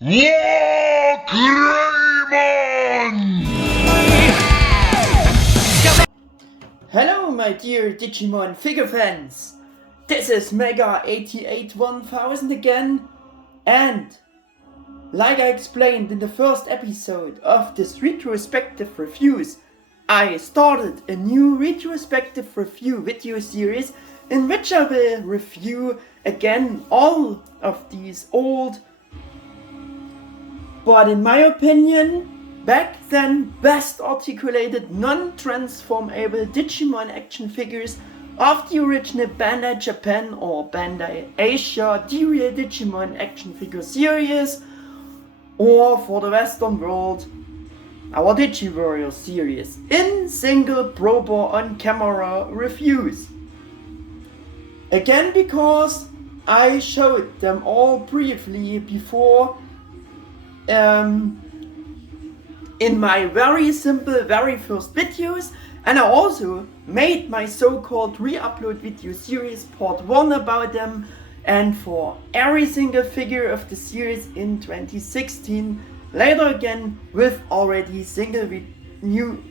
WarGreymon! Hello my dear Digimon figure fans! This is Mega881000 again, and like I explained in the first episode of this retrospective reviews, I started a new retrospective review video series in which I will review again all of these old, but in my opinion, back then best articulated non-transformable Digimon action figures of the original Bandai Japan or Bandai Asia D-Real Digimon Action Figure Series, or for the Western World, our Digi-Warriors series, in single proper on-camera reviews. Again, because I showed them all briefly before in my very simple very first videos, and I also made my so-called re-upload video series part 1 about them, and for every single figure of the series in 2016, later again with already single new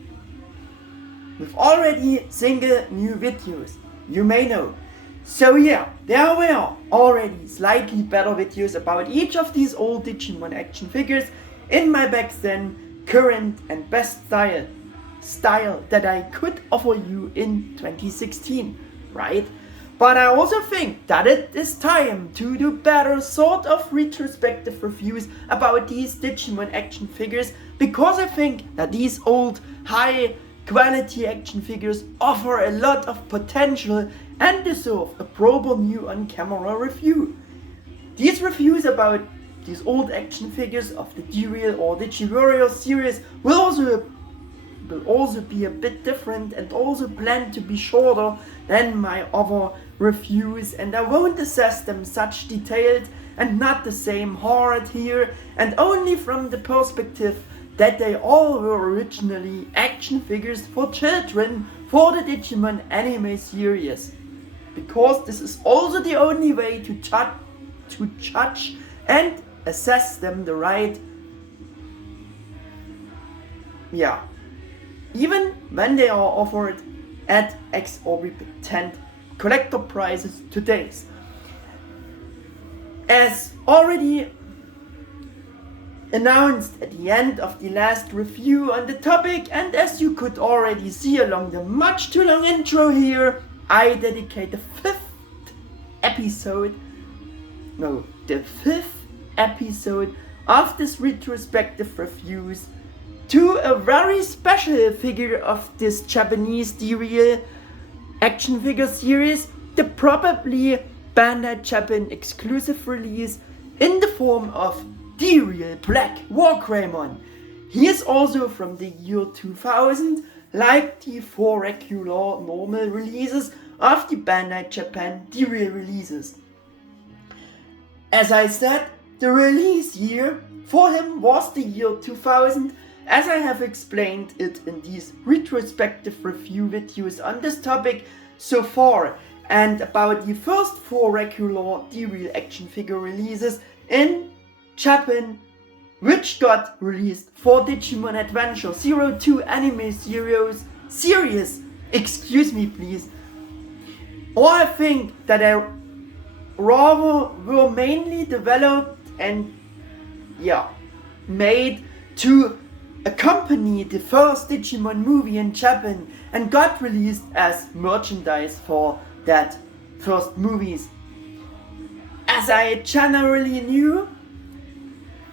videos, you may know. So yeah, there were already slightly better videos about each of these old Digimon action figures in my back then current and best style that I could offer you in 2016, right? But I also think that it is time to do better sort of retrospective reviews about these Digimon action figures, because I think that these old high quality action figures offer a lot of potential and deserve a proper new on-camera review. These reviews about these old action figures of the D-Real or Digi-Warriors series will also be a bit different and also planned to be shorter than my other reviews, and I won't assess them such detailed and not the same hard here, and only from the perspective that they all were originally action figures for children for the Digimon anime series. Because this is also the only way to judge and assess them the right. Yeah. Even when they are offered at exorbitant collector prices today. As already announced at the end of the last review on the topic, and as you could already see along the much too long intro here, I dedicate the fifth episode of this retrospective reviews to a very special figure of this Japanese D-Real action figure series, the probably Bandai Japan exclusive release in the form of D-Real Black WarGreymon. He is also from the year 2000, like the 4 regular normal releases of the Bandai Japan D-Real releases. As I said, the release year for him was the year 2000, as I have explained it in these retrospective review videos on this topic so far, and about the first 4 regular D-Real action figure releases in Japan, which got released for Digimon Adventure 02 AnimeHeroes series, excuse me please, or I think that they rather were mainly developed and made to accompany the first Digimon movie in Japan and got released as merchandise for that first movies. As I generally knew,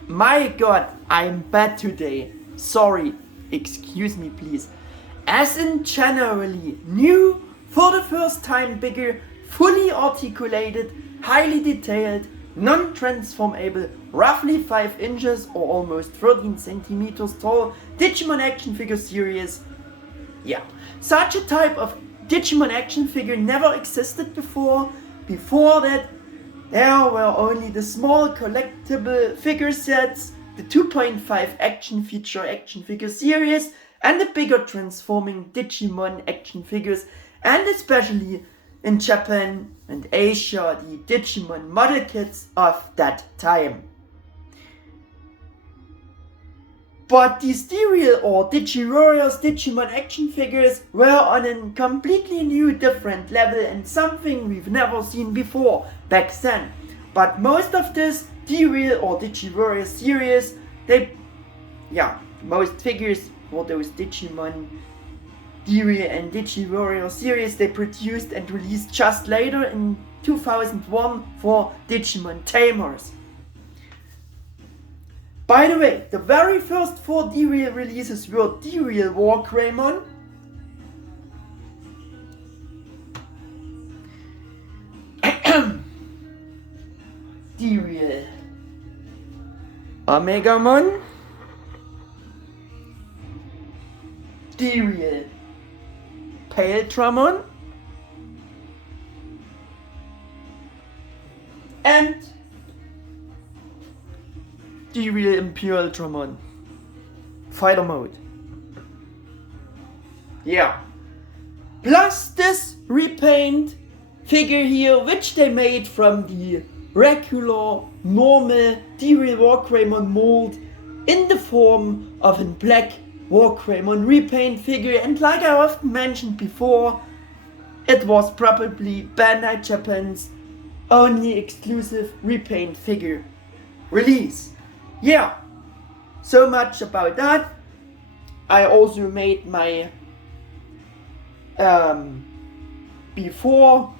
my god, I'm bad today, sorry, excuse me please, as in generally new, for the first time bigger, fully articulated, highly detailed, non-transformable, roughly 5 inches or almost 13 centimeters tall Digimon action figure series. Yeah, such a type of Digimon action figure never existed before. Before that, there were only the small collectible figure sets, the 2.5 action figure series, and the bigger transforming Digimon action figures, and especially in Japan and Asia, the Digimon model kits of that time. But these D-Real or Digi-Warriors Digimon action figures were on a completely new different level and something we've never seen before back then. But most of this D-Real or Digi-Warriors series, most figures for those Digimon D-Real and Digi-Warriors series they produced and released just later in 2001 for Digimon Tamers. By the way, the very first 4 D-Real releases were D-Real WarGreymon, D-Real Omegamon, D-Real Paintjob, and D-Real Imperial-Digimon Fighter Mode. Yeah. Plus this repaint figure here, which they made from the regular, normal D-Real WarGreymon mold in the form of a black WarGreymon repaint figure, and like I often mentioned before, it was probably Bandai Japan's only exclusive repaint figure release. Yeah, so much about that. I also made my before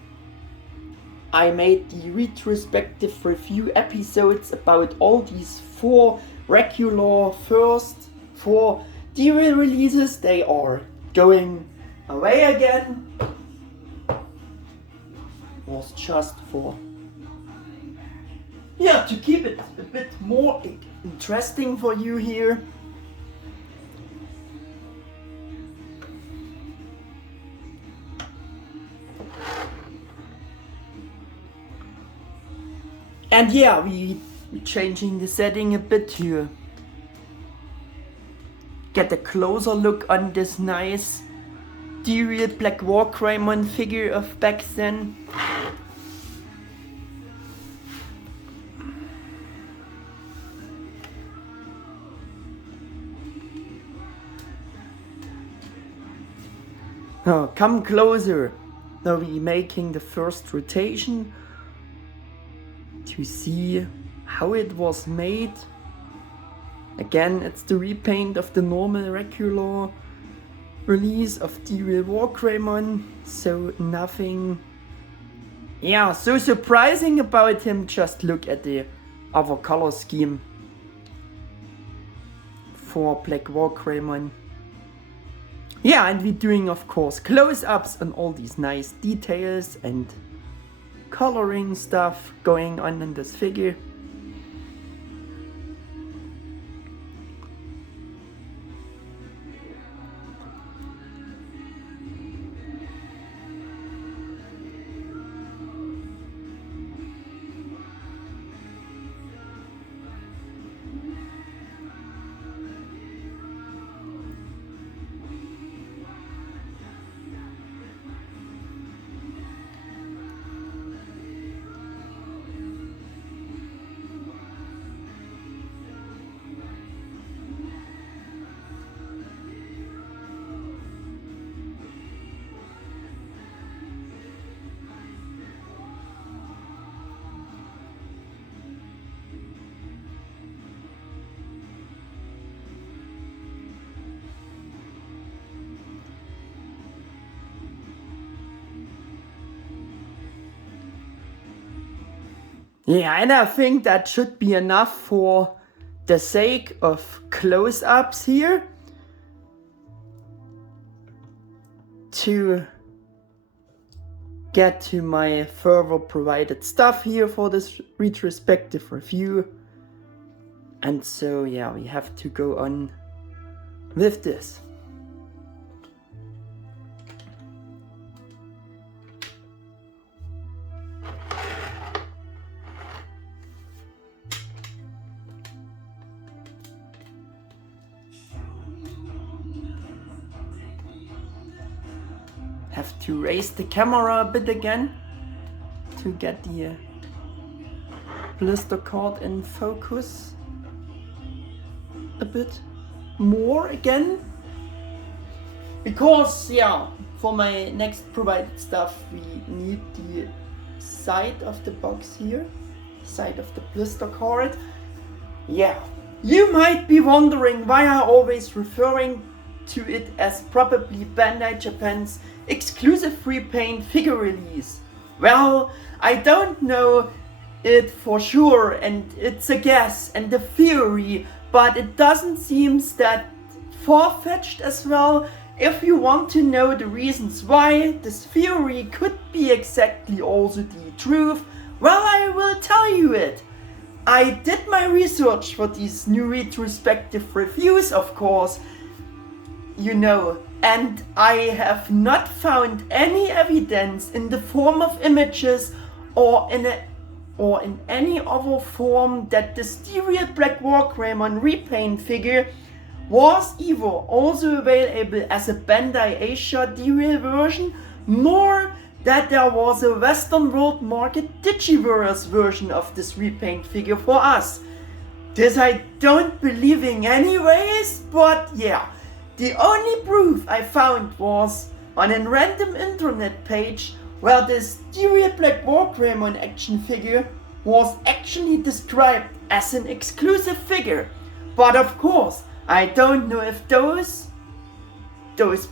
I made the retrospective review episodes about all these 4 regular first 4 D-Real releases. They are going away again. Was just for to keep it a bit more interesting for you here. And we're changing the setting a bit here. Get a closer look on this nice D-Real Black WarGreymon figure of back then. Oh, come closer. Now we're making the first rotation to see how it was made. Again, it's the repaint of the normal regular release of D-Real WarGreymon, so nothing so surprising about him. Just look at the other color scheme for Black WarGreymon. And we're doing, of course, close-ups on all these nice details and coloring stuff going on in this figure. And I think that should be enough for the sake of close-ups here to get to my further provided stuff here for this retrospective review. And so we have to go on with this. Have to raise the camera a bit again to get the blister card in focus a bit. more again. Because, yeah, for my next provided stuff, we need the side of the box here, side of the blister card. Yeah, you might be wondering why I'm always referring to it as probably Bandai Japan's exclusive Repaint figure release. Well, I don't know it for sure, and it's a guess and a theory, but it doesn't seem that far-fetched as well. If you want to know the reasons why this theory could be exactly also the truth, well, I will tell you it. I did my research for these new retrospective reviews, of course, you know, and I have not found any evidence in the form of images or in any other form that this D-Real Black WarGreymon Repaint figure was either also available as a Bandai Asia D-Real version, nor that there was a Western World Market Digi-Warriors version of this Repaint figure for us. This I don't believe in anyways, but yeah. The only proof I found was on a random internet page where this D-Real Black WarGreymon action figure was actually described as an exclusive figure. But of course, I don't know if this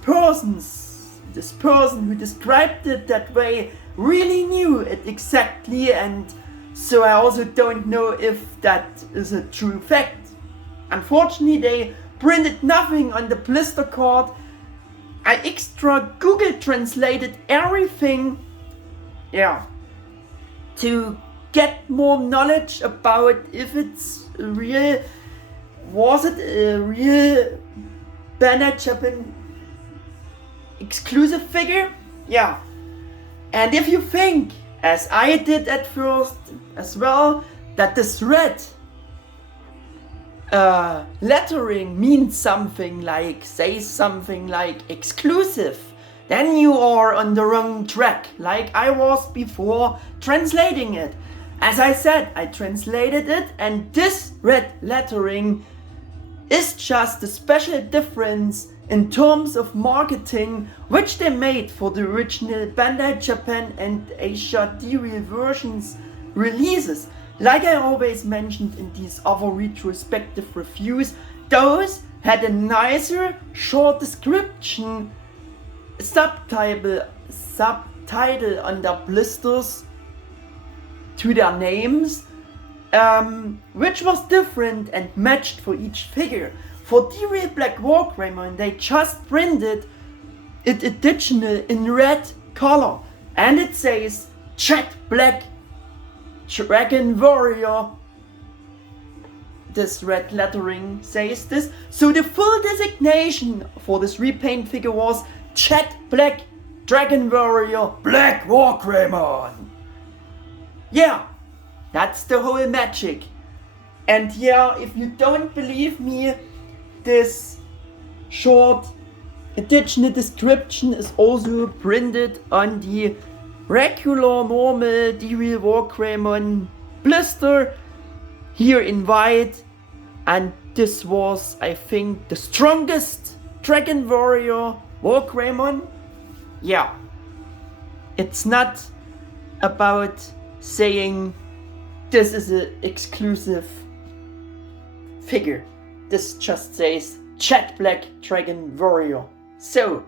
person who described it that way really knew it exactly, and so I also don't know if that is a true fact. Unfortunately, they printed nothing on the blister card. I extra Google translated everything, yeah, to get more knowledge about if it's real. Was it a real Bandai Japan exclusive figure? Yeah. And if you think, as I did at first as well, that this red lettering means something like, says something like exclusive, then you are on the wrong track, like I was before translating it. As I said, I translated it, and this red lettering is just a special difference in terms of marketing which they made for the original Bandai Japan and Asia D-Real versions releases. Like I always mentioned in these other retrospective reviews, those had a nicer short description, subtitle on their blisters to their names, which was different and matched for each figure. For D-Real Black WarGreymon, they just printed it additional in red color, and it says Jet Black Dragon Warrior. This red lettering says this. So the full designation for this repaint figure was Jet Black Dragon Warrior Black WarGreymon. Yeah, that's the whole magic. And yeah, if you don't believe me, this short additional description is also printed on the regular normal D-Real WarGreymon blister here in white, and this was, I think, the strongest Dragon Warrior WarGreymon. Yeah, it's not about saying this is an exclusive figure. This just says Jet Black Dragon Warrior. So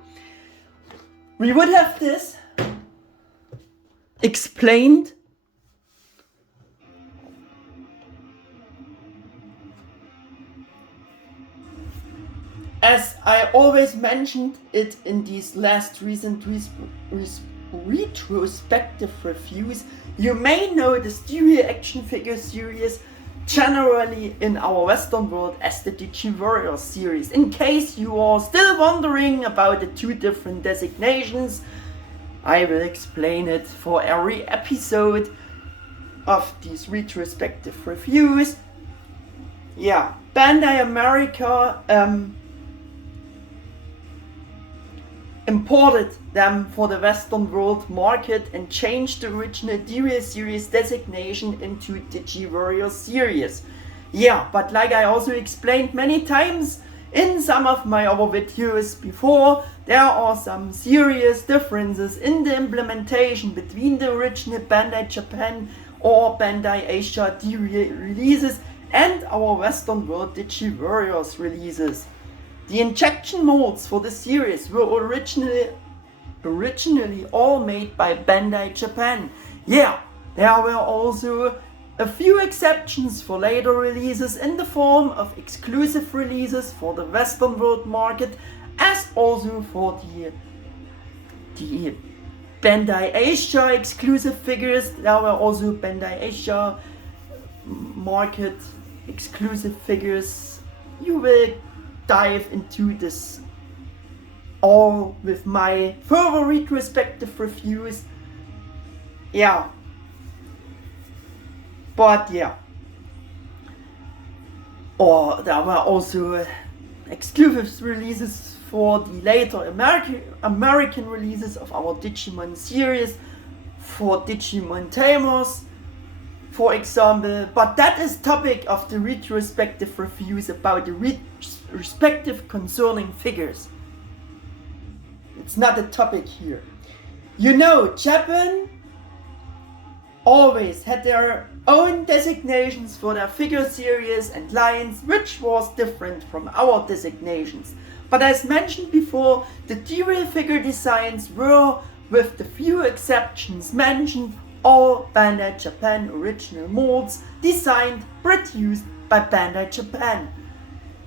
we would have this explained as I always mentioned it in these last recent retrospective reviews. You may know this D-Real Action Figure series generally in our Western world as the Digi-Warriors series. In case you are still wondering about the two different designations, I will explain it for every episode of these retrospective reviews. Yeah, Bandai America imported them for the Western world market and changed the original D-Real series designation into Digi-Warriors series. Yeah, but like I also explained many times in some of my other videos before, there are some serious differences in the implementation between the original Bandai Japan or Bandai Asia D-Real releases and our Western World Digi-Warriors releases. The injection molds for the series were originally all made by Bandai Japan. Yeah, there were also a few exceptions for later releases in the form of exclusive releases for the Western World market, as also for the Bandai Asia exclusive figures. There were also Bandai Asia market exclusive figures. You will dive into this all with my further retrospective reviews. Yeah. But yeah. Or there were also exclusive releases for the later American releases of our Digimon series, for Digimon Tamers, for example. But that is topic of the retrospective reviews about the respective concerning figures. It's not a topic here. You know, Japan always had their own designations for their figure series and lines, which was different from our designations. But as mentioned before, the D-Real figure designs were, with the few exceptions mentioned, all Bandai Japan original molds designed, produced by Bandai Japan.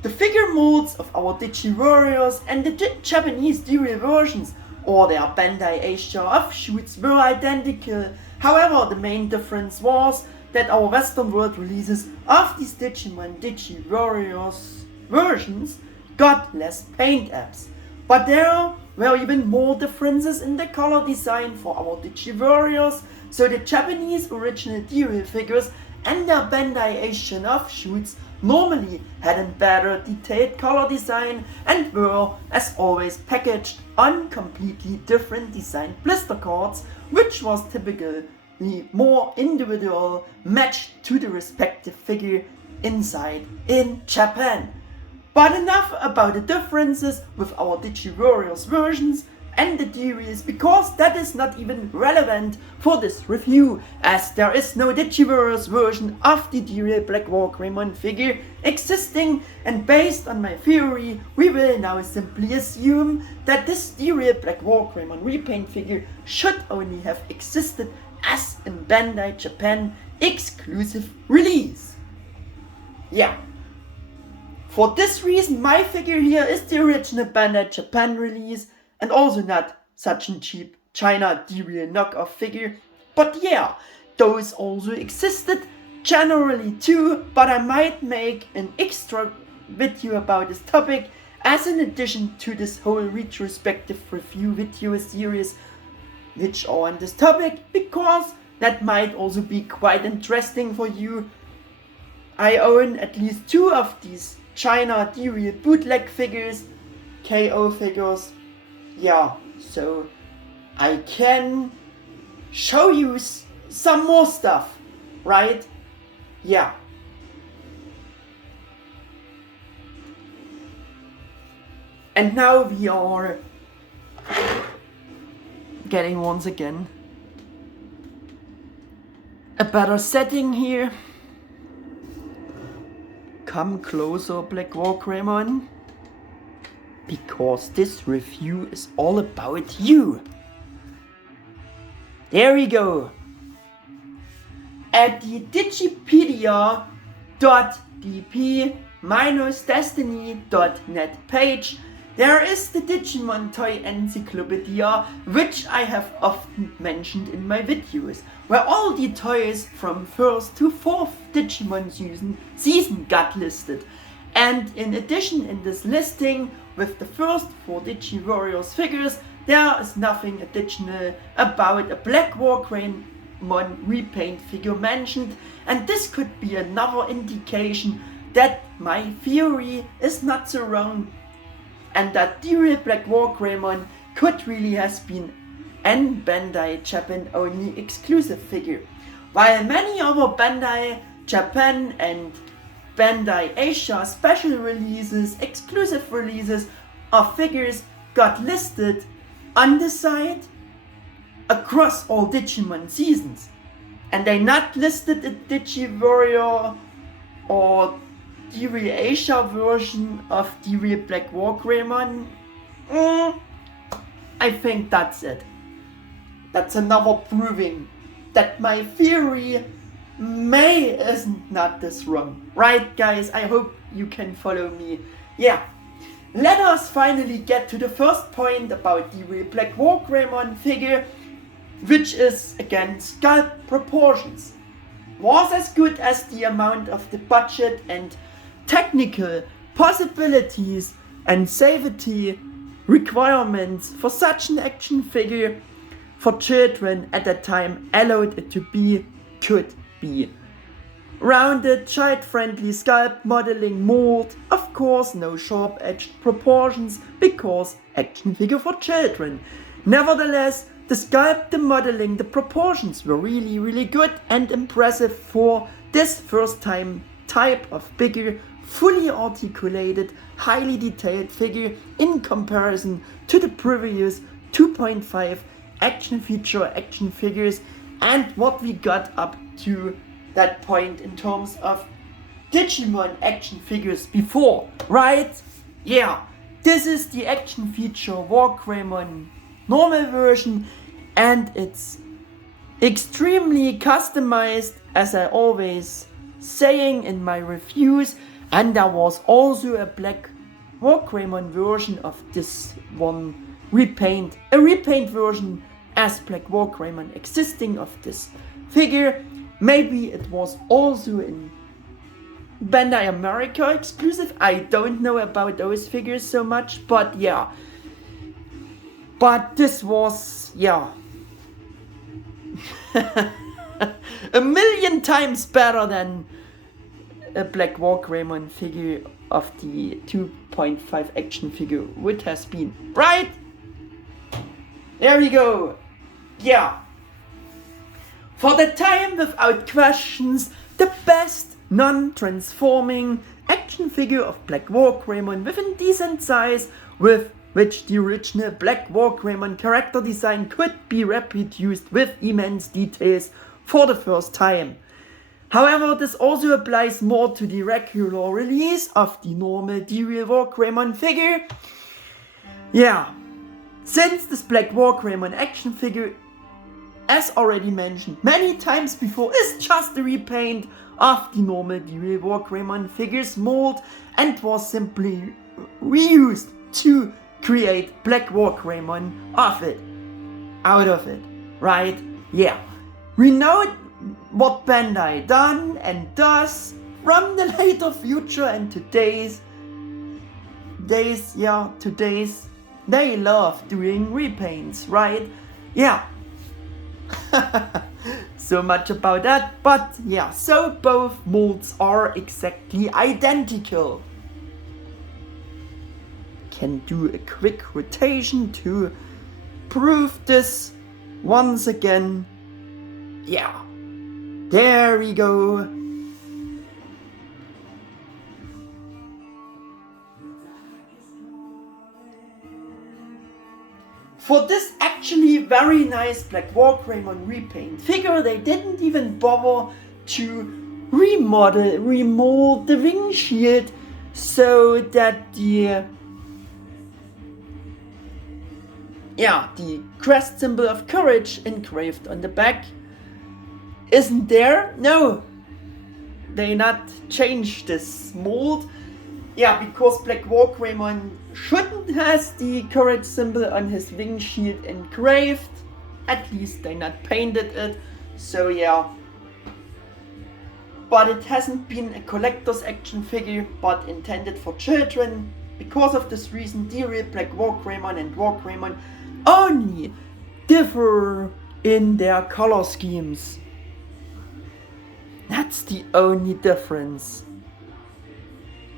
The figure molds of our Digi-Warriors and the Japanese D-Real versions, or their Bandai Asia offshoots, were identical. However, the main difference was that our Western World releases of these Digimon Digi-Warriors versions got less paint apps. But there were even more differences in the color design for our Digi-Warriors, so the Japanese original D-Real figures and their Bandai Asian offshoots normally had a better detailed color design and were, as always, packaged on completely different designed blister cards, which was typically more individual, matched to the respective figure inside in Japan. But enough about the differences with our Digi-Warriors versions and the D-Reals, because that is not even relevant for this review, as there is no Digi-Warriors version of the D-Real Black WarGreymon figure existing, and based on my theory, we will now simply assume that this D-Real Black WarGreymon repaint figure should only have existed as in Bandai Japan exclusive release. Yeah. For this reason, my figure here is the original Bandai Japan release, and also not such a cheap China D-Real knockoff figure. But yeah, those also existed generally too, but I might make an extra video about this topic as an addition to this whole retrospective review video series which are on this topic, because that might also be quite interesting for you. I own at least 2 of these China D-Real bootleg figures, KO figures. Yeah, so I can show you some more stuff, right? Yeah. And now we are getting once again a better setting here. Come closer, Black WarGreymon, because this review is all about you. There we go. At the digipedia.dp-destiny.net page, there is the Digimon Toy Encyclopedia, which I have often mentioned in my videos, where all the toys from 1st to 4th Digimon season got listed. And in addition, in this listing, with the first 4 Digi-Warriors figures, there is nothing additional about a Black WarGreymon repaint figure mentioned, and this could be another indication that my theory is not so wrong, and that D-Real Black WarGreymon could really have been an Bandai Japan only exclusive figure, while many other Bandai Japan and Bandai Asia special releases, exclusive releases of figures got listed on the site across all Digimon seasons. And they not listed a Digi-Warrior or D-Real Asia version of D-Real Black WarGreymon. I think that's it. That's another proving that my theory isn't not this wrong. Right, guys? I hope you can follow me. Yeah. Let us finally get to the first point about D-Real Black WarGreymon figure, which is again Sculpt proportions. Was as good as the amount of the budget and technical possibilities and safety requirements for such an action figure for children at that time allowed it to be, could be. Rounded, child-friendly sculpt modeling mold, of course no sharp-edged proportions because action figure for children. Nevertheless, the sculpt, the modeling, the proportions were really good and impressive for this first time type of bigger, fully articulated, highly detailed figure in comparison to the previous 2.5 action figures and what we got up to that point in terms of Digimon action figures before, right? Yeah, this is the action feature WarGreymon normal version and it's extremely customized, as I always saying in my reviews, and there was also a black WarGreymon version of this one Repaint, a Repaint version as Black WarGreymon existing of this figure. Maybe it was also in Bandai America exclusive. I don't know about those figures so much, but yeah. But this was, yeah, a million times better than a Black WarGreymon figure of the 2.5 action figure would have been, right? There we go. Yeah. For the time, without questions, the best non-transforming action figure of Black WarGreymon within decent size, with which the original Black WarGreymon character design could be reproduced with immense details for the first time. However, this also applies more to the regular release of the normal D-Real WarGreymon figure. Yeah, since this Black WarGreymon action figure, as already mentioned many times before, is just a repaint of the normal D-Real WarGreymon figure's mold and was simply reused to create Black WarGreymon out of it, right? Yeah, we know what Bandai done and does from the later future and today's they love doing repaints, right? Yeah. So much about that, but yeah, so both molds are exactly identical. Can do a quick rotation to prove this once again. Yeah, there we go. For this actually very nice Black WarGreymon repaint figure, they didn't even bother to remold the wing shield so that the crest symbol of courage engraved on the back isn't there. No, they not changed this mold. Yeah, because Black WarGreymon shouldn't has the courage symbol on his wing shield engraved. At least they not painted it. So yeah. But it hasn't been a collector's action figure, but intended for children. Because of this reason, D-Real Black WarGreymon and WarGreymon only differ in their color schemes. That's the only difference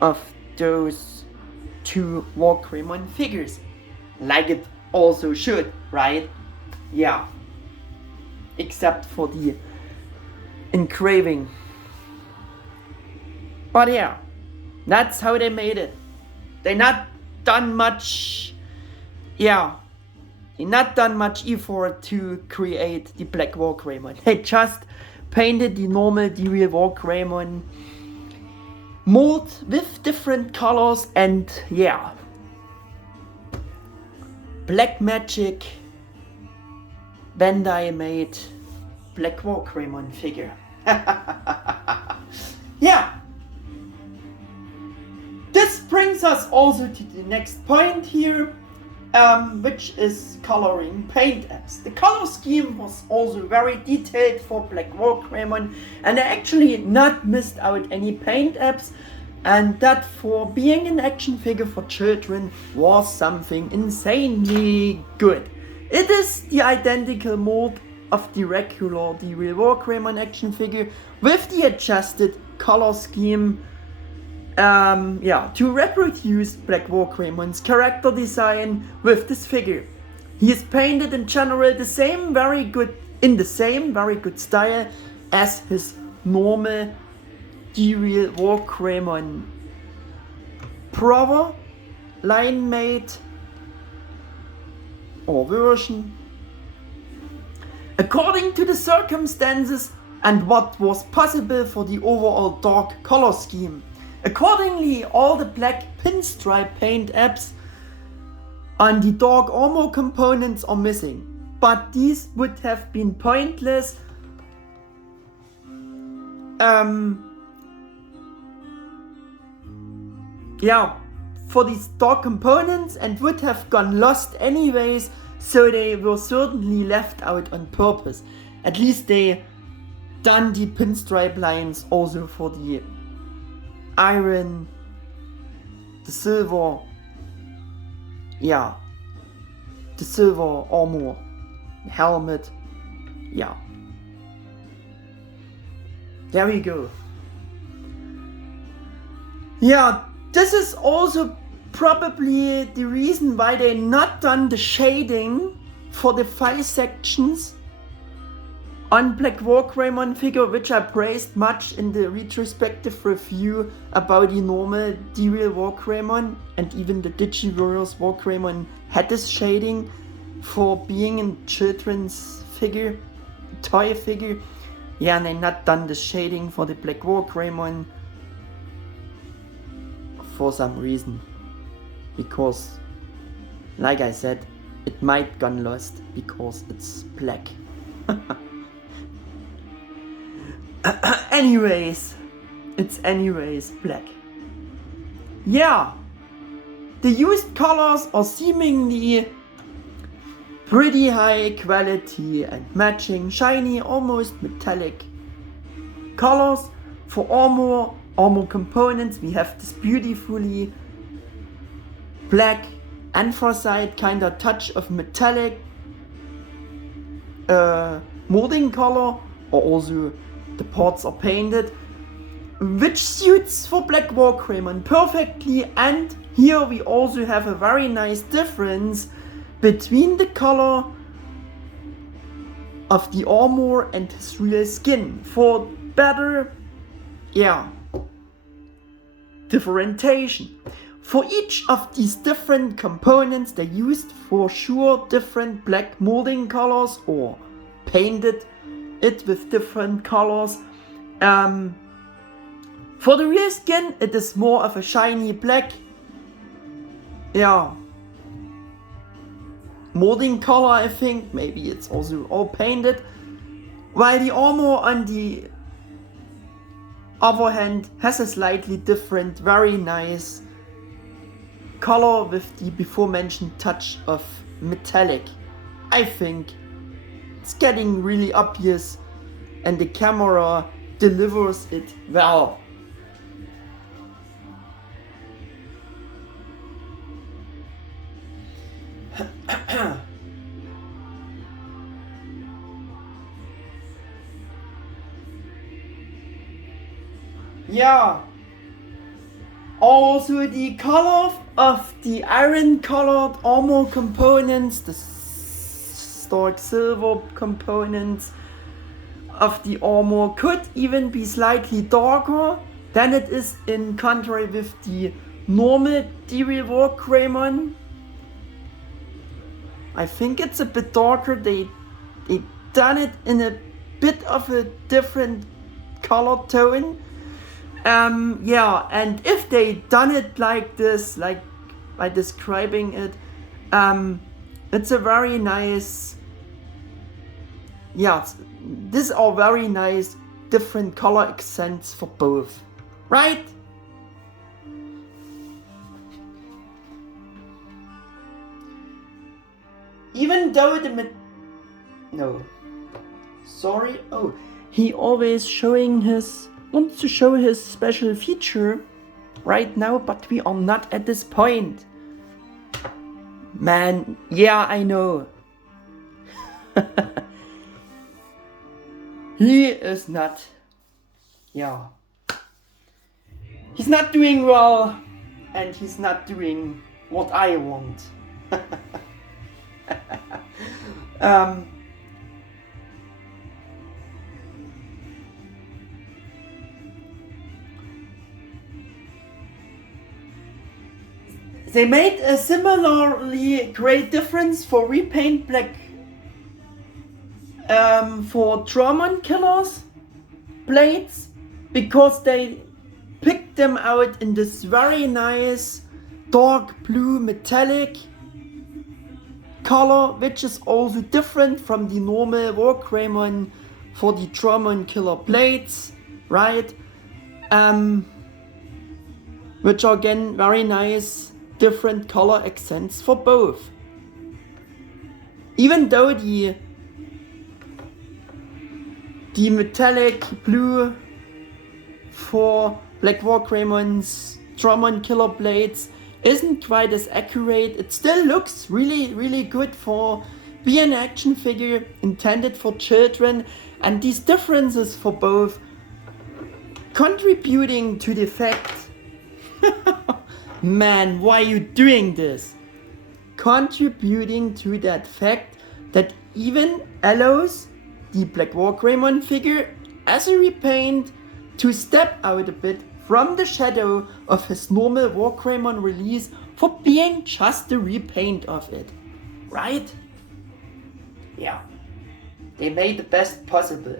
of those two WarGreymon figures. Like it also should, right? Yeah. Except for the engraving. But yeah, that's how they made it. They not done much, they not done much effort to create the Black WarGreymon. They just painted the normal D-Real WarGreymon mold with different colors, and yeah, Black Magic Bandai made Black WarGreymon figure. Yeah. This brings us also to the next point here, which is coloring paint apps. The color scheme was also very detailed for Black WarGreymon, and I actually not missed out any paint apps, and that for being an action figure for children was something insanely good. It is the identical mold of the regular D-Real WarGreymon action figure with the adjusted color scheme to reproduce Black WarGreymon's character design with this figure. He is painted in general in the same very good style as his normal D-Real WarGreymon brother, line mate or version, according to the circumstances and what was possible for the overall dark color scheme. Accordingly, all the black pinstripe paint apps on the dark armor components are missing, but these would have been pointless for these dark components and would have gone lost anyways, so they were certainly left out on purpose. At least they done the pinstripe lines also for the iron, the silver armor, helmet, there we go. This is also probably the reason why they not done the shading for the 5 sections on Black WarGreymon figure, which I praised much in the retrospective review about the normal D-Real WarGreymon, and even the Digi-Warriors WarGreymon had this shading for being a children's figure, toy figure. And they not done the shading for the Black WarGreymon for some reason, because like I said, it might gone lost because it's black. It's anyways black. The used colors are seemingly pretty high quality and matching shiny, almost metallic colors. For armor components, we have this beautifully black anthracite kind of touch of metallic molding color, or also the parts are painted, which suits for Black WarGreymon perfectly. And here we also have a very nice difference between the color of the armor and his real skin for better differentiation. For each of these different components, they used for sure different black molding colors or painted it with different colors. For the real skin, it is more of a shiny black molding color, I think. Maybe it's also all painted, while the armor on the other hand has a slightly different, very nice color with the before mentioned touch of metallic. I think it's getting really obvious and the camera delivers it well. Also the color of the iron colored armor components, the stark silver components of the armor could even be slightly darker than it is in contrary with the normal D-Real WarGreymon. I think it's a bit darker. They done it in a bit of a different color tone. Yeah, and if they done it like this, like by describing it, it's a very nice, yeah, these are very nice different color accents for both, right? Even though he always wants to show his special feature right now, but we are not at this point. Man, yeah, I know. He is not, yeah. He's not doing well, and he's not doing what I want. They made a similarly great difference for Repaint Black for Digimon Killers blades, because they picked them out in this very nice dark blue metallic color, which is also different from the normal WarGreymon for the Digimon Killer blades, right? Which are again very nice different color accents for both. Even though the metallic blue for Black WarGreymon's Digimon Killer blades isn't quite as accurate, it still looks really good for being an action figure intended for children, and these differences for both contributing to the fact man, why are you doing this? Contributing to that fact that even allows the Black WarGreymon figure as a repaint to step out a bit from the shadow of his normal WarGreymon release for being just a repaint of it, right? Yeah, they made the best possible.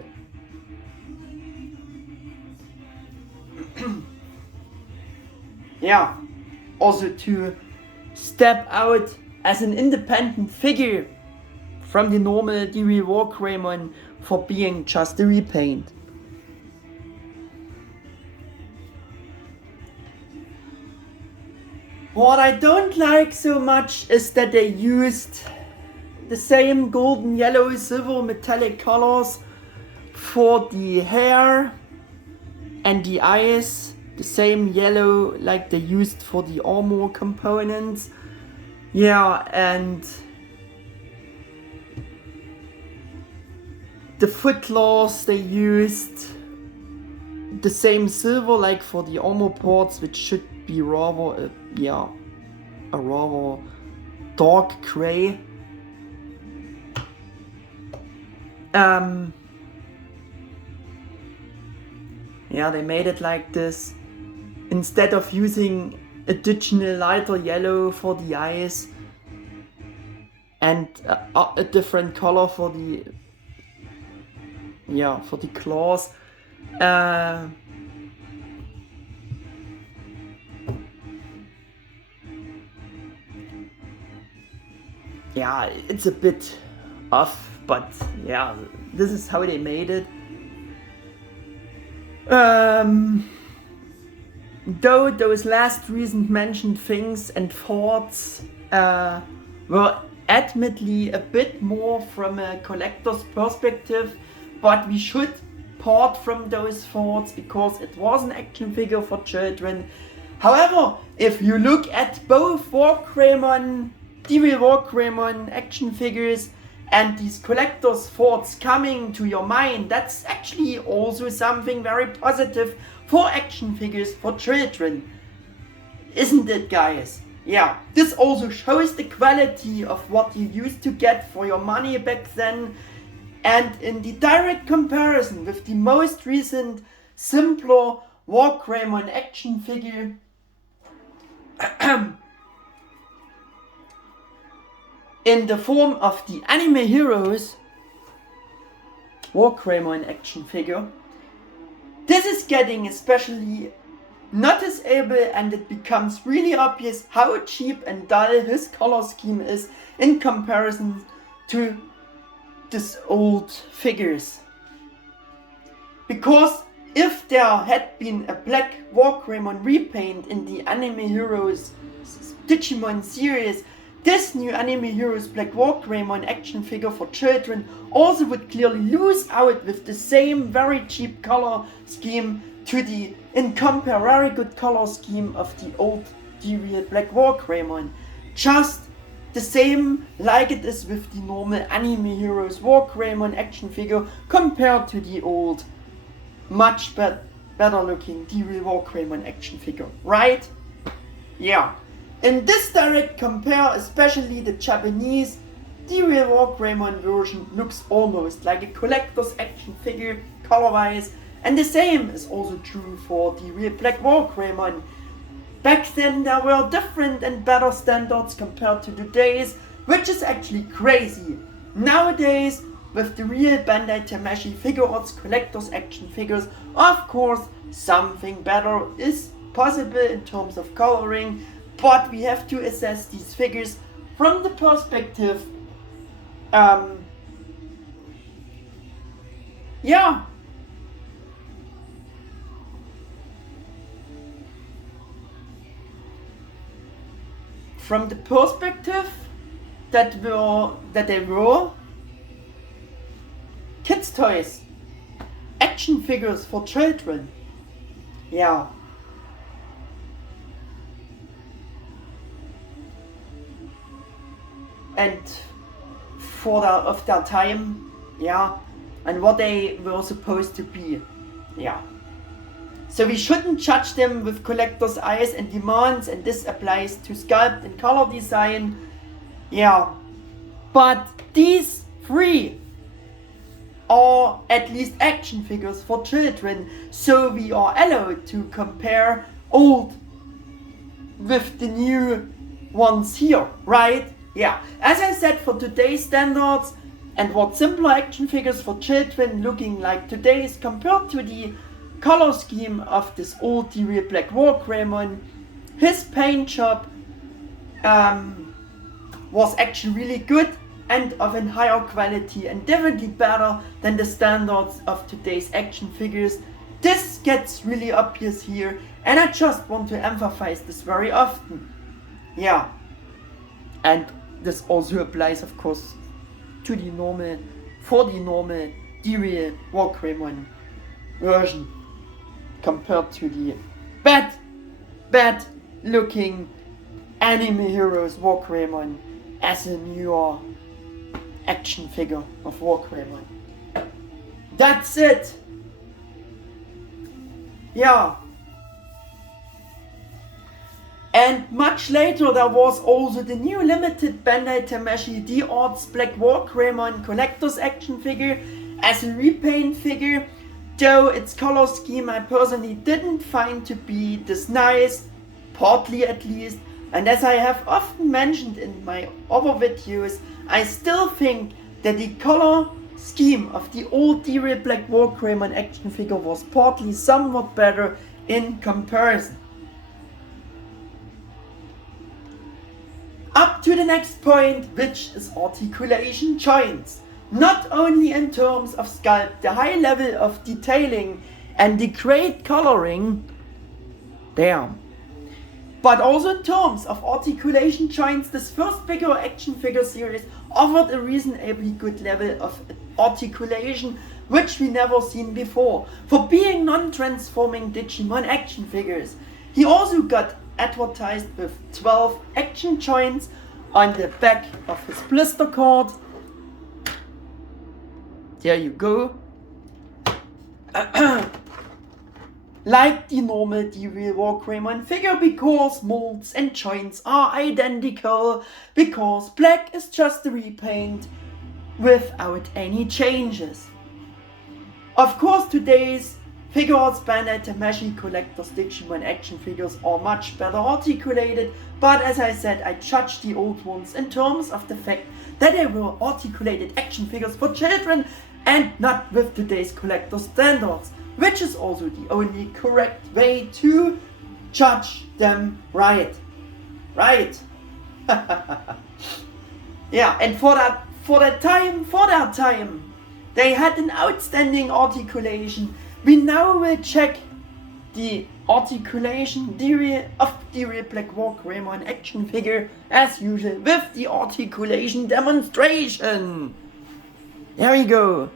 Yeah, also to step out as an independent figure from the normal D-Real WarGreymon for being just a repaint. What I don't like so much is that they used the same golden, yellow, silver metallic colors for the hair and the eyes, the same yellow like they used for the armor components. Yeah, and the foot claws they used the same silver like for the armor parts, which should be rather a rather dark gray. Yeah, they made it like this instead of using additional lighter yellow for the eyes and a different color for the claws. Yeah, it's a bit off, but yeah, this is how they made it. Though those last recent mentioned things and thoughts were admittedly a bit more from a collector's perspective, but we should part from those thoughts because it was an action figure for children. However, if you look at both WarGreymon, D-Real WarGreymon action figures and these collector's thoughts coming to your mind, that's actually also something very positive for action figures for children. Isn't it, guys? Yeah, this also shows the quality of what you used to get for your money back then, and in the direct comparison with the most recent, simpler WarGreymon action figure in the form of the AnimeHeroes WarGreymon action figure. This is getting especially noticeable, and it becomes really obvious how cheap and dull his color scheme is in comparison to these old figures. Because if there had been a Black WarGreymon repaint in the AnimeHeroes Digimon series, this new AnimeHeroes Black WarGreymon action figure for children also would clearly lose out with the same very cheap color scheme to the in-compare very good color scheme of the old D-Real Black WarGreymon. Just the same like it is with the normal AnimeHeroes WarGreymon action figure compared to the old, much better looking D-Real WarGreymon action figure, right? Yeah. In this direct compare, especially the Japanese D-Real WarGreymon version looks almost like a collector's action figure color-wise, and the same is also true for D-Real Black WarGreymon. Back then there were different and better standards compared to today's, which is actually crazy. Nowadays, with the real Bandai Japan Figure Arts collector's action figures, of course something better is possible in terms of coloring, but we have to assess these figures from the perspective from the perspective that they were kids' toys, action figures for children. Yeah. And of their time, yeah, and what they were supposed to be, yeah. So we shouldn't judge them with collector's eyes and demands, and this applies to sculpt and color design, yeah. But these three are at least action figures for children, so we are allowed to compare old with the new ones here, right? Yeah, as I said, for today's standards and what simpler action figures for children looking like today's compared to the color scheme of this old D-Real Black WarGreymon, his paint job was actually really good and of a higher quality and definitely better than the standards of today's action figures. This gets really obvious here, and I just want to emphasize this very often. Yeah, and this also applies, of course, to the normal D-Real WarGreymon version compared to the bad looking AnimeHeroes WarGreymon as a newer action figure of WarGreymon. That's it. Yeah. And much later there was also the new limited Bandai Japan D-Arts Black WarGreymon collector's action figure as a repaint figure, though its color scheme I personally didn't find to be this nice, partly at least, and as I have often mentioned in my other videos, I still think that the color scheme of the old D-Real Black WarGreymon action figure was partly somewhat better in comparison. Up to the next point, which is articulation joints. Not only in terms of sculpt, the high level of detailing and the great coloring, but also in terms of articulation joints, this first figure action figure series offered a reasonably good level of articulation, which we never seen before, for being non-transforming Digimon action figures. He also got advertised with 12 action joints on the back of his blister card. There you go. Like the normal D-Real WarGreymon figure, because molds and joints are identical, because black is just a repaint without any changes. Of course, today's figures, Bandai Japan collectors Digimon action figures are much better articulated, but as I said, I judged the old ones in terms of the fact that they were articulated action figures for children and not with today's collector standards, which is also the only correct way to judge them right. Right? Yeah, and for that time, they had an outstanding articulation. We now will check the articulation of D-Real Black WarGreymon action figure as usual with the articulation demonstration. There we go.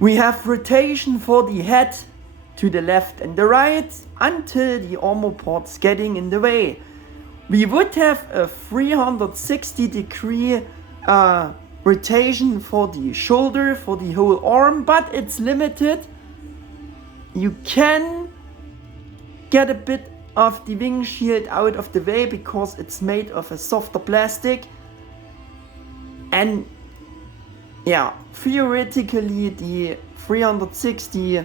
We have rotation for the head to the left and the right until the armor parts getting in the way. We would have a 360-degree rotation for the shoulder, for the whole arm, but it's limited. You can get a bit of the wing shield out of the way because it's made of a softer plastic. And yeah, theoretically the 360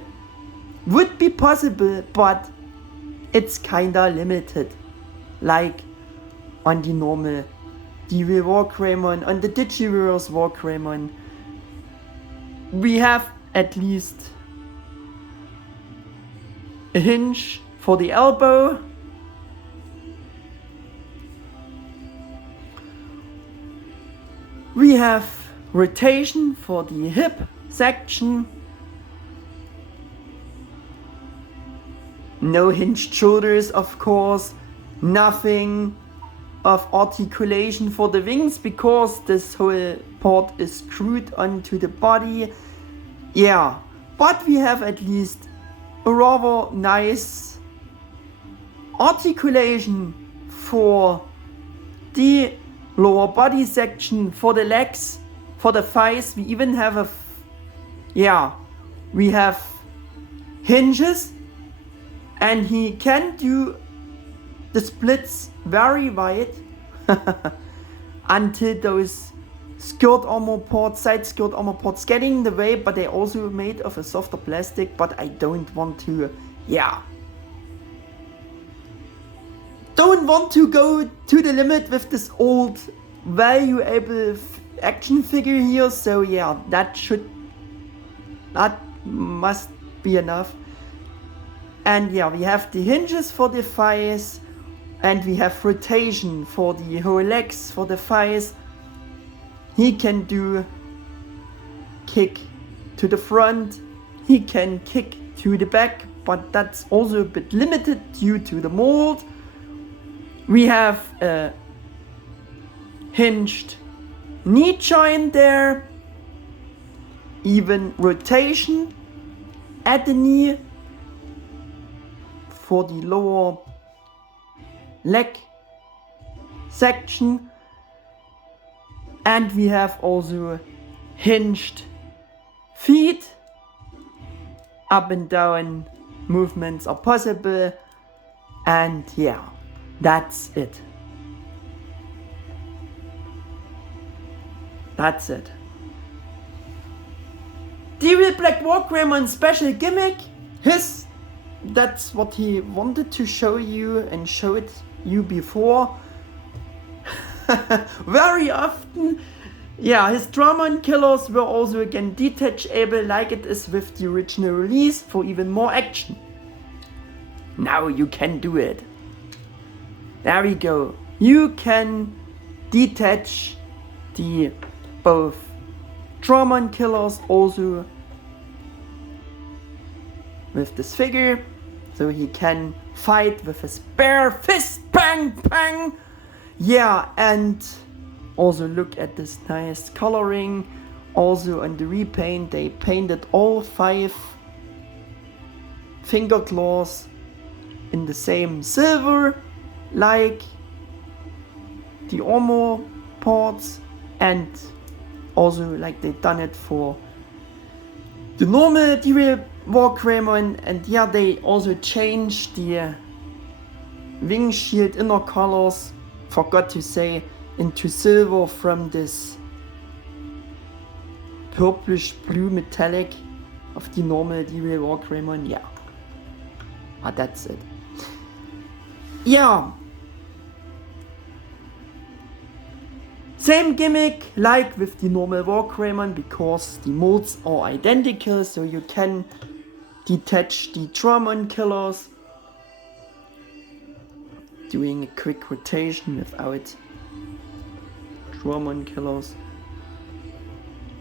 would be possible, but it's kinda limited. Like on the normal D-Real WarGreymon, on the Digi-Warriors WarGreymon, we have at least a hinge for the elbow. We have rotation for the hip section. No hinged shoulders, of course. Nothing of articulation for the wings because this whole part is screwed onto the body. Yeah, but we have at least a rather nice articulation for the lower body section, for the legs, for the thighs. We even have we have hinges, and he can do the splits very wide until those skirt armor parts, side skirt armor parts getting in the way, but they also made of a softer plastic, but I don't want to go to the limit with this old valuable action figure here, so yeah, that must be enough. And yeah, we have the hinges for the thighs, and we have rotation for the whole legs, for the thighs. He can do kick to the front, he can kick to the back, but that's also a bit limited due to the mold. We have a hinged knee joint there, even rotation at the knee for the lower leg section, and we have also hinged feet. Up and down movements are possible, and yeah, that's it. That's it. D-Real Black WarGreymon special gimmick. That's what he wanted to show you and showed you before. Very often. Yeah, his Dramon killers were also again detachable like it is with the original release for even more action. Now you can do it. There we go. You can detach the both Dramon killers also with this figure, so he can fight with his bare fist, bang bang. Yeah, and also look at this nice coloring. Also on the repaint they painted all 5 finger claws in the same silver like the armor parts, and also like they done it for the normal D-Real WarGreymon. And yeah, they also changed the wing shield inner colors, forgot to say, into silver from this purplish blue metallic of the normal D-Real WarGreymon. Yeah, that's it. Yeah, same gimmick like with the normal WarGreymon, because the molds are identical, so you can detach the Dramon killers doing a quick rotation without Dramon killers.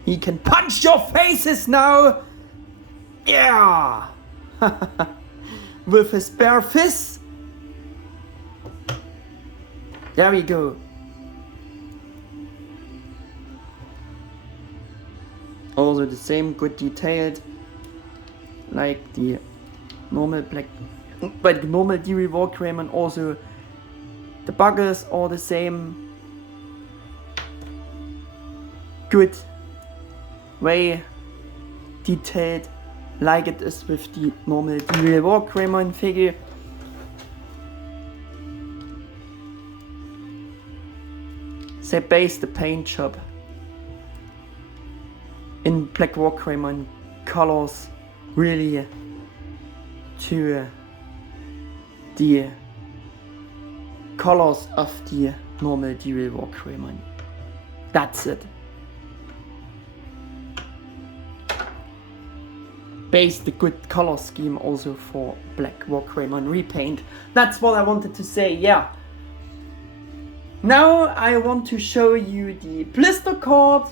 He can punch your faces now! Yeah! With his bare fists. There we go. Also the same, good detailed, like the normal black, but the normal D-Real WarGreymon. Also the buggers are the same. Good, way detailed, like it is with the normal D-Real WarGreymon figure. They based the paint job in Black WarGreymon colors really to the colors of the normal D-Real WarGreymon. That's it. Based the good color scheme also for Black WarGreymon Repaint. That's what I wanted to say, yeah. Now I want to show you the blister card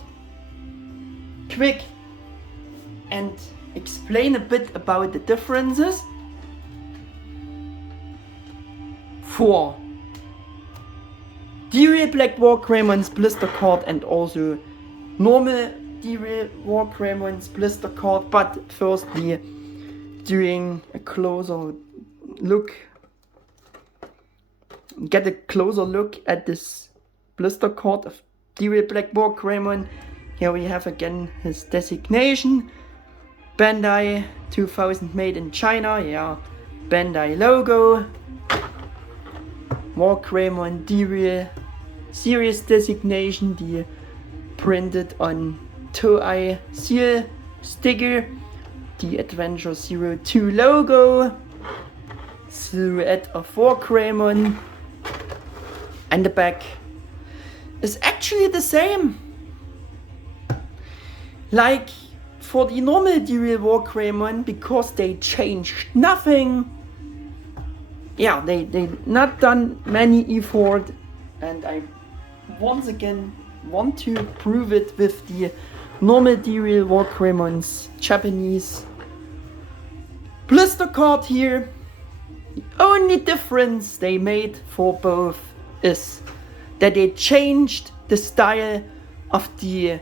quick and explain a bit about the differences for D-Real Black WarGreymon's blister card and also normal D-Real WarGreymon's blister card. But firstly, doing a closer look, get a closer look at this blister card of D-Real Black WarGreymon. Here we have again his designation, Bandai 2000, made in China, yeah, Bandai logo, WarGreymon D-Real series designation, the printed on Toei seal sticker, the Adventure 02 logo, silhouette of WarGreymon, and the back is actually the same. Like for the normal D-Real WarGreymon, because they changed nothing. Yeah, they not done many effort, and I once again want to prove it with the normal D-Real WarGreymon's Japanese blister card here. The only difference they made for both is that they changed the style of the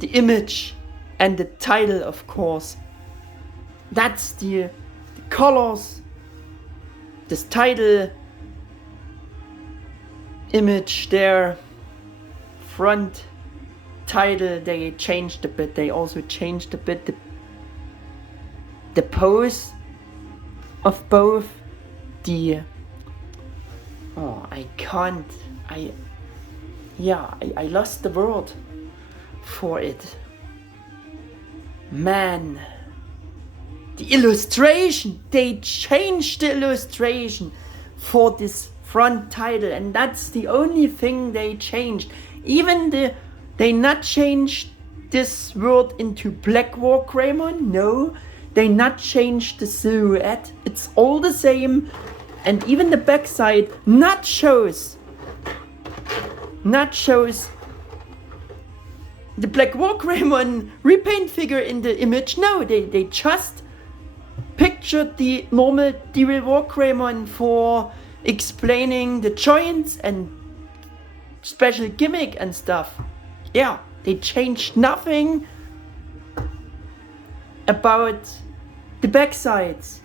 image and the title, of course. That's the colors, this title, image there, front title, they changed a bit. They also changed a bit the pose of both. I lost the word for it. Man, the illustration, they changed the illustration for this front title, and that's the only thing they changed. Even they not changed this word into Black WarGreymon, no, they not changed the silhouette, it's all the same. And even the backside not shows the Black WarGreymon Repaint figure in the image. No, they just pictured the normal D-Real WarGreymon for explaining the joints and special gimmick and stuff. Yeah, they changed nothing about the backsides.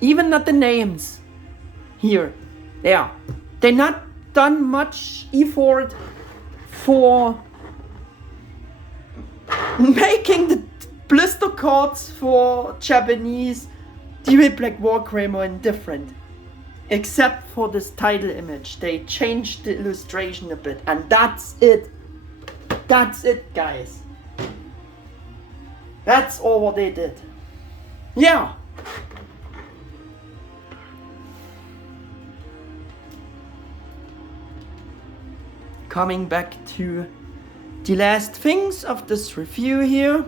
Even not the names here. Yeah, they not done much effort for making the blister cards for Japanese D-Real Black WarGreymon different. Except for this title image. They changed the illustration a bit, and that's it. That's it, guys. That's all what they did. Yeah. Coming back to the last things of this review here,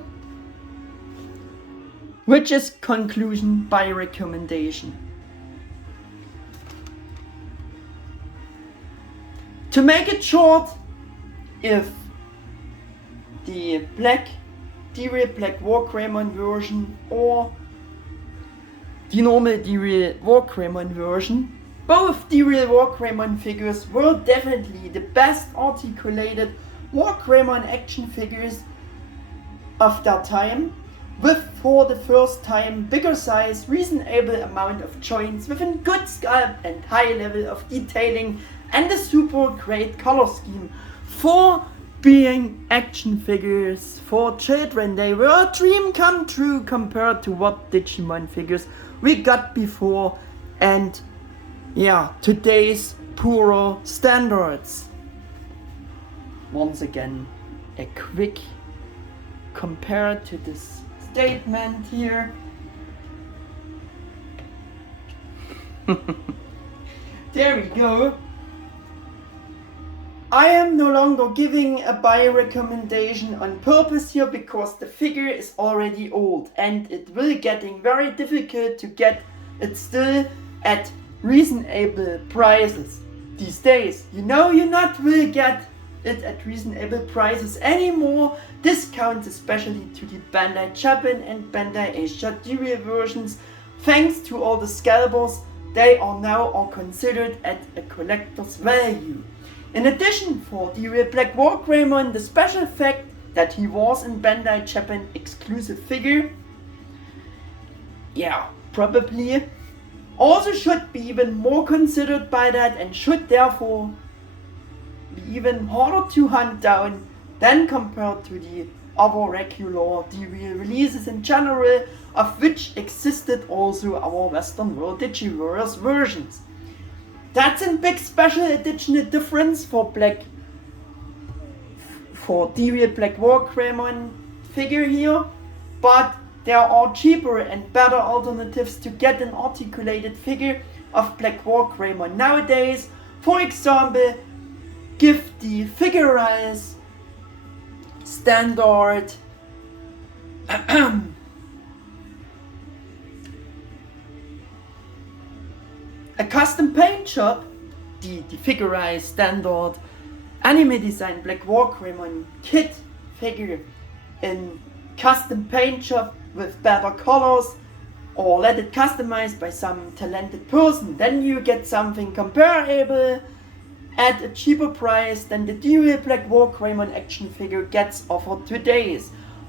which is conclusion by recommendation. To make it short, if the D-Real Black WarGreymon version or the normal D-Real WarGreymon version, both D-Real WarGreymon figures were definitely the best articulated WarGreymon action figures of their time, with for the first time bigger size, reasonable amount of joints with a good sculpt and high level of detailing and a super great color scheme. For being action figures for children, they were a dream come true compared to what Digimon figures we got before and yeah, today's poorer standards. Once again, a quick compare to this statement here. There we go. I am no longer giving a buy recommendation on purpose here because the figure is already old and it will getting very difficult to get it still at reasonable prices these days. You know, you not will get it at reasonable prices anymore. Discounts especially to the Bandai Japan and Bandai Asia D-Real versions. Thanks to all the scalpers, they are now considered at a collector's value. In addition, for D-Real Black WarGreymon, the special fact that he was in Bandai Japan exclusive figure, yeah, probably also should be even more considered by that and should therefore be even harder to hunt down than compared to the other regular D-Real releases in general, of which existed also our Western World Digi-Warriors versions. That's a big special edition difference for D-Real Black WarGreymon figure here, but there are cheaper and better alternatives to get an articulated figure of Black WarGreymon nowadays. For example, give the Figurize standard a custom paint job, the Figurize standard anime design Black WarGreymon kit figure in custom paint job with better colors, or let it customized by some talented person. Then you get something comparable at a cheaper price than the D-Real Black WarGreymon action figure gets offered today.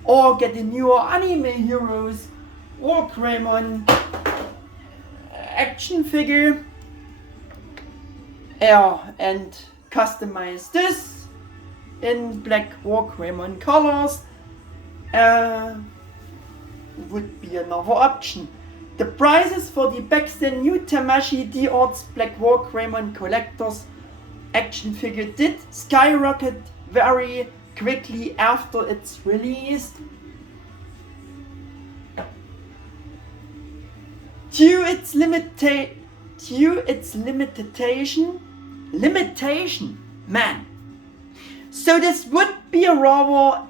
Or get the newer AnimeHeroes WarGreymon action figure and customize this in Black WarGreymon colors. Would be another option. The prices for the Baxter new Tamashi D-Odds Black WarGreymon collectors action figure did skyrocket very quickly after its release. Due its limitation, man. So this would be a rather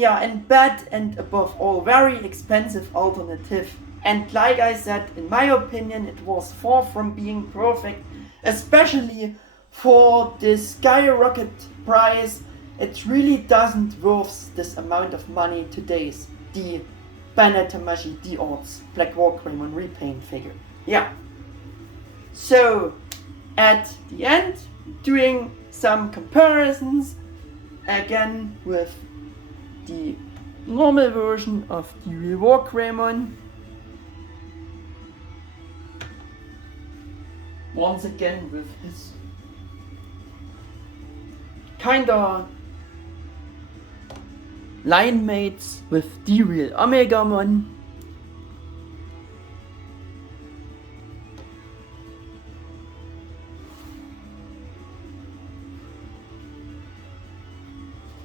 and bad and above all very expensive alternative, and like I said, in my opinion it was far from being perfect, especially for this skyrocket price. It really doesn't worth this amount of money today's the Bandai Tamashi D-Odds Black WarGreymon repaint figure. Yeah. So at the end, doing some comparisons again with the normal version of D-Real WarGreymon. Once again with his kinda line mates with D-Real Omegamon.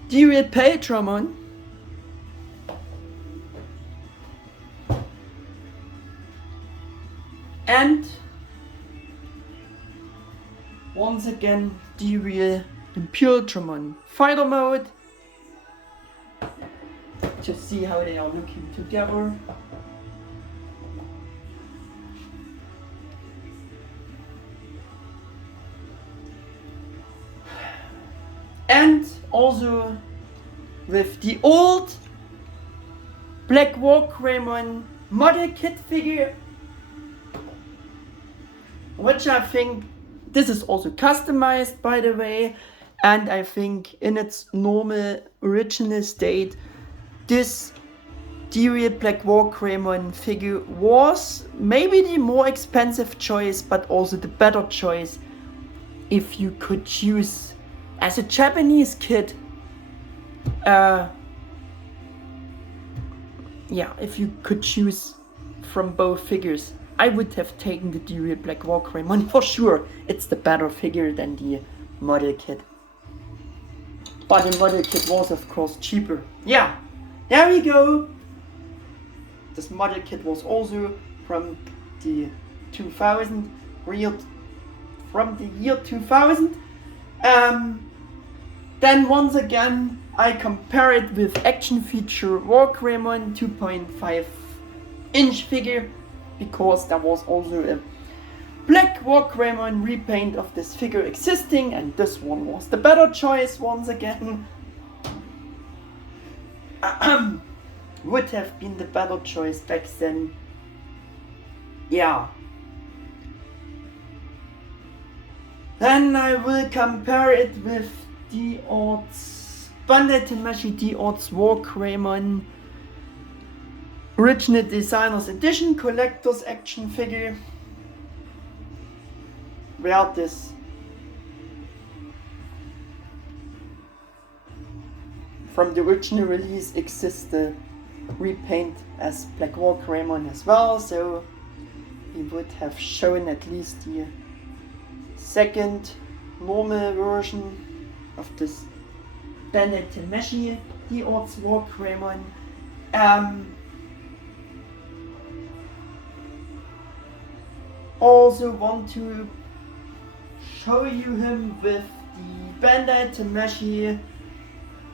D-Real Paintjob, and once again D-Real Impultramon Fighter Mode, to see how they are looking together. And also with the old Black WarGreymon model kit figure, which I think this is also customized, by the way, and I think in its normal original state this D-Real Black WarGreymon figure was maybe the more expensive choice, but also the better choice if you could choose. As a Japanese kid, if you could choose from both figures, I would have taken the D-Real Black WarGreymon for sure. It's the better figure than the model kit. But the model kit was of course cheaper. Yeah, there we go. This model kit was also from the 2000, from the year 2000. Then once again I compare it with Action Feature WarGreymon 2.5 inch figure, because there was also a Black WarGreymon repaint of this figure existing, and this one was the better choice once again. Would have been the better choice back then. Yeah. Then I will compare it with Bandai Japan D-Real WarGreymon Original Designers Edition Collector's Action Figure, where this from the original release exists the repaint as Black WarGreymon as well, so he would have shown at least the second normal version of this Bandai Japan D-Real WarGreymon. Also want to show you him with the Bandai Japan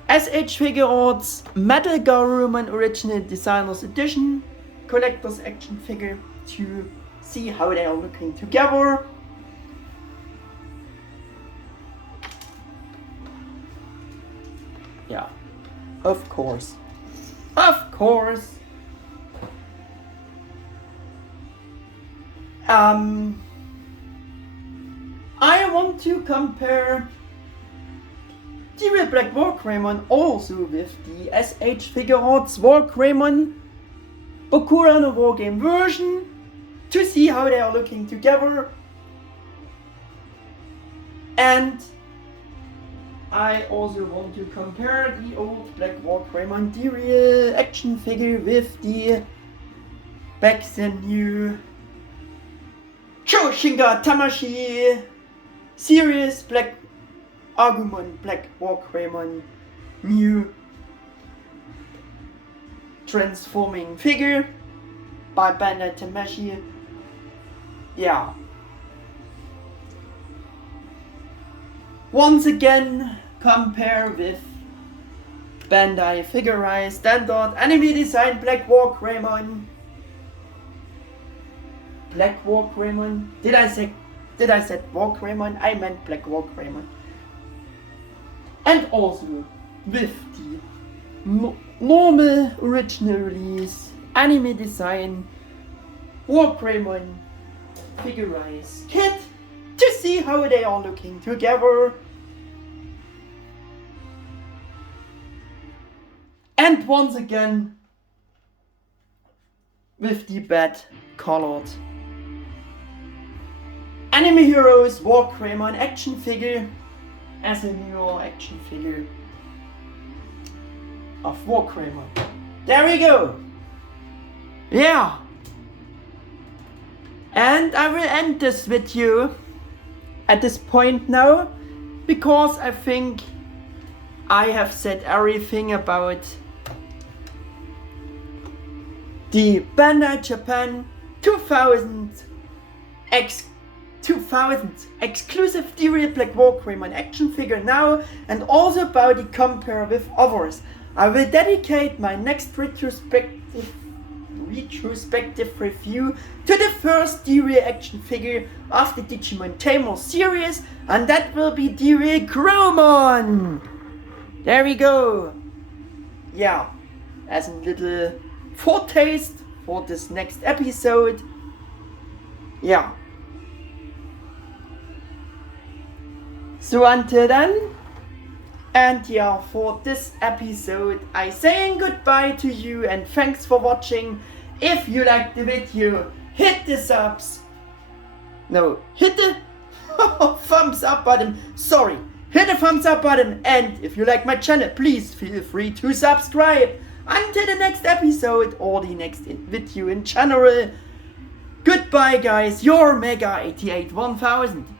SH Figure Arts Metal Garurumon Original Designers Edition Collector's Action Figure, to see how they are looking together. Yeah, of course. Of course. I want to compare D-Real Black WarGreymon also with the SH Figure Arts WarGreymon Bokura no Wargame version, to see how they are looking together. And I also want to compare the old Black WarGreymon D-Real action figure with the back then new Choshinga Tamashi series Black WarGreymon new transforming figure by Bandai Japan. Yeah. Once again, compare with Bandai Figure Standard Anime Design Black WarGreymon. Black WarGreymon? Did I say WarGreymon? I meant Black WarGreymon. And also with the normal original release Anime Design WarGreymon Figure kit, to see how they are looking together. And once again with the bad colored AnimeHeroes WarGreymon action figure as a new action figure of WarGreymon. There we go. Yeah. And I will end this video at this point now, because I think I have said everything about the Bandai Japan 2000 exclusive D-Real Black WarGreymon action figure now, and also about the compare with others. I will dedicate my next retrospective review to the first D-Real action figure of the Digimon Tamer series, and that will be D-Real WarGreymon. There we go. Yeah, as a little foretaste for this next episode. Yeah. So until then, and yeah, for this episode, I saying goodbye to you and thanks for watching. If you liked the video, hit the hit the thumbs up button. Sorry, hit the thumbs up button. And if you like my channel, please feel free to subscribe. Until the next episode or the next video in general. Goodbye guys, your Mega 88 1000.